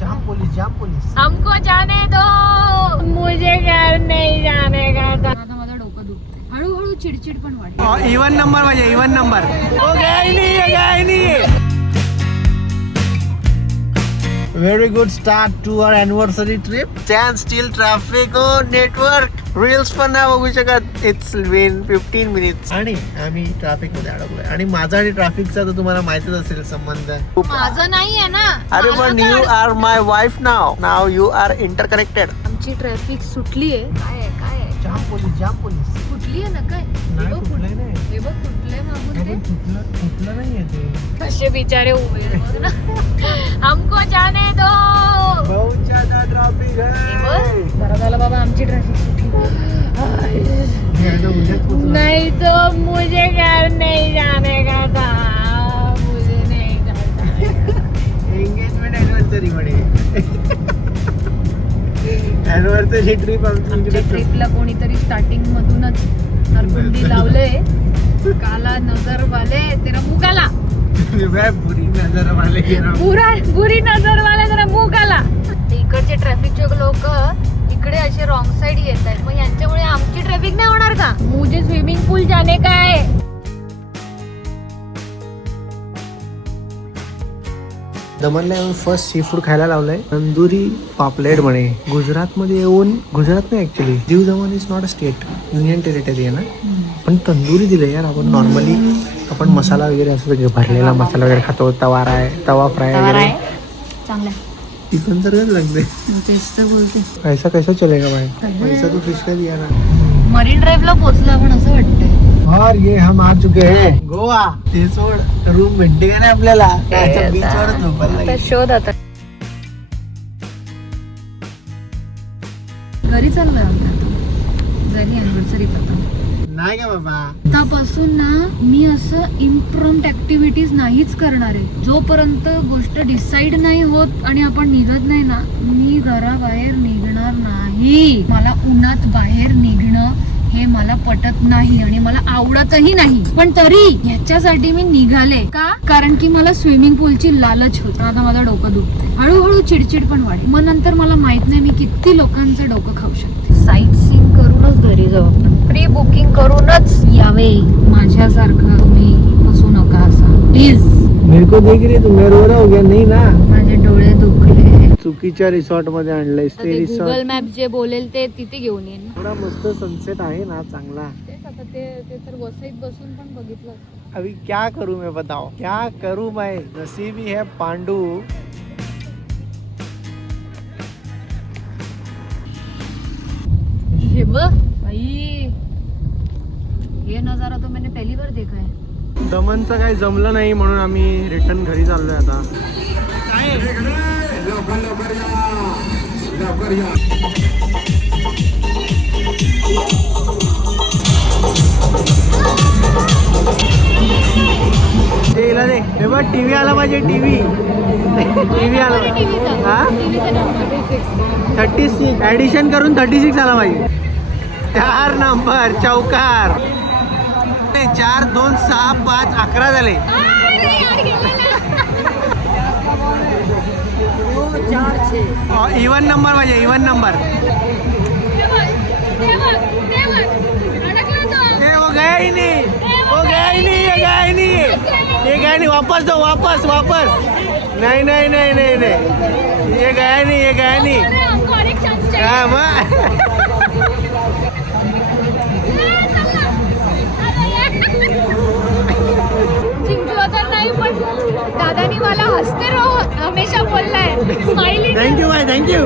जाम police हमको जाने दो, मुझे घर नहीं जाने का था. आता माझं डोकं दुखते. हळूहळू चिडचिड पण वाढेल. इवन नंबर म्हणजे इवन नंबर. काय नाही. Very good start to our anniversary trip. Stand still traffic network. Reels पण नाही बघू शकत. It's been 15 minutes. आणि आम्ही ट्रॅफिक मध्ये अडकलोय. आणि माझा आणि ट्रॅफिकचा तर तुम्हाला माहितीच असेल संबंध. माझं नाही आहे ना. अरे पण you are my wife now. Now you are interconnected. आमची ट्रॅफिक सुटली आहे. काय आहे जाम पोलीस. कुठली आहे ना काय? नाही कुठलंय नाही. हे बघ कुठलंय मागून ते. कुठलं नाहीये ते. कसे बिचारे उभे आहेत ना. हमको जाने दो. बहुत ज्यादा ट्रॅफिक है. बरं झालं बाबा आमची ट्रॅफिक सुटली. नहीं तो मुझे घर नहीं जाने का था. मुझे नहीं जाना. एंगेजमेंट एनिव्हर्सरी म्हणे. एनिव्हर्सरी ट्रिप आमच्या ट्रिपला कोणीतरी स्टार्टिंग मधूनच नरकुंडी लावले. काला नजर वाले तेरा मुंह काला. बुरी नजर वाले बुरी नजर वाले तेरा मुंह काला. इकडचे ट्रॅफिकचे लोक इकडे असे रॉंग साइड येत आहेत. मग यांच्यामुळे आमची ट्रॅफिक नाही होणार का? मुझे स्विमिंग पूल जाने का है. दमनला येऊन फर्स्ट सी फूड खायला लावलंय. तंदुरी पापलेट म्हणे. गुजरातमध्ये येऊन, गुजरात नाही actually, Diu Daman is not a state, union territory आहे ना. पण तंदुरी दिले यार. आपण नॉर्मली आपण मसाला वगैरे असं भरलेला मसाला वगैरे खातो. तवा फ्राय वगैरे चांगला चिकन सारखंच लागते. तेच तर बोलते. कैसा चलेगा भाई. पैसा तो फिश का दिया ना. मरीन ड्राईव्हला पोहोचलो आपण असं वाटतंय. और ये हम आ चुके हैं गोवा. ते सोड, रूम भेटते का नाही आपल्याला. बीचवर झोपायला शोध आता. घरी चाललोय झाली अॅनिव्हर्सरी आता. नाही का बाबा. आतापासून ना मी असं इम्प्रॉम्प्ट ऍक्टिव्हिटीज नाहीच करणार आहे. जोपर्यंत गोष्ट डिसाईड नाही होत आणि आपण निघत नाही ना, मी घराबाहेर निघणार नाही. मला उन्हात बाहेर निघणं हे मला पटत नाही आणि मला आवडतही नाही. पण तरी ह्याच्यासाठी मी निघाले का, कारण की मला स्विमिंग पूलची लालच होती. आता माझं डोकं दुखते. हळूहळू चिडचिड पण वाढेल. मग नंतर मला माहित नाही मी किती लोकांचं डोकं खाऊ शकते. साईट सीइंग करूनच घरी जाऊ. प्री बुकिंग करूनच यावे. माझ्यासारखं तुम्ही फसू नका असं प्लीज. मेरे को देख रही तू. मैं रो रहा हो गया नहीं ना. माझे डोळे दुखले. चुकीच्या रिसॉर्ट मध्ये आणलंय. गुगल मॅप जे बोलेल ते तिथे घेऊन येईन. थोडा मस्त सनसेट आहे ना चांगला. तेच आता ते तर वसईत बसून पण बघितलं. अभी क्या करूं मैं, बताओ क्या करूं मैं. नसीबी है पांडू. हे बघ भाई, ये नजारा तो मैंने पहली बार देखा है. दमनचं काही जमलं नाही म्हणून आम्ही रिटर्न घरी चाललोय आता. टीव्ही आला पाहिजे. टीव्ही आला. हा 36 ऍडिशन करून 36 आला पाहिजे. 4 नंबर चौकार. 4 2 6 5 11 झाले. इवन नंबर पाहिजे. Even number. वो गया ही नहीं. वो गया ही नहीं. ये गया ही नहीं. ये गया नहीं. वापस दो. वापस. नहीं नहीं नहीं नहीं नहीं. ये गया नहीं. ये गया नहीं. जिंकलो तर नाही पण दादानी मला हसते रहो हमेशा बोललाय. स्माइलिंग. Thank you bye. थँक्यू.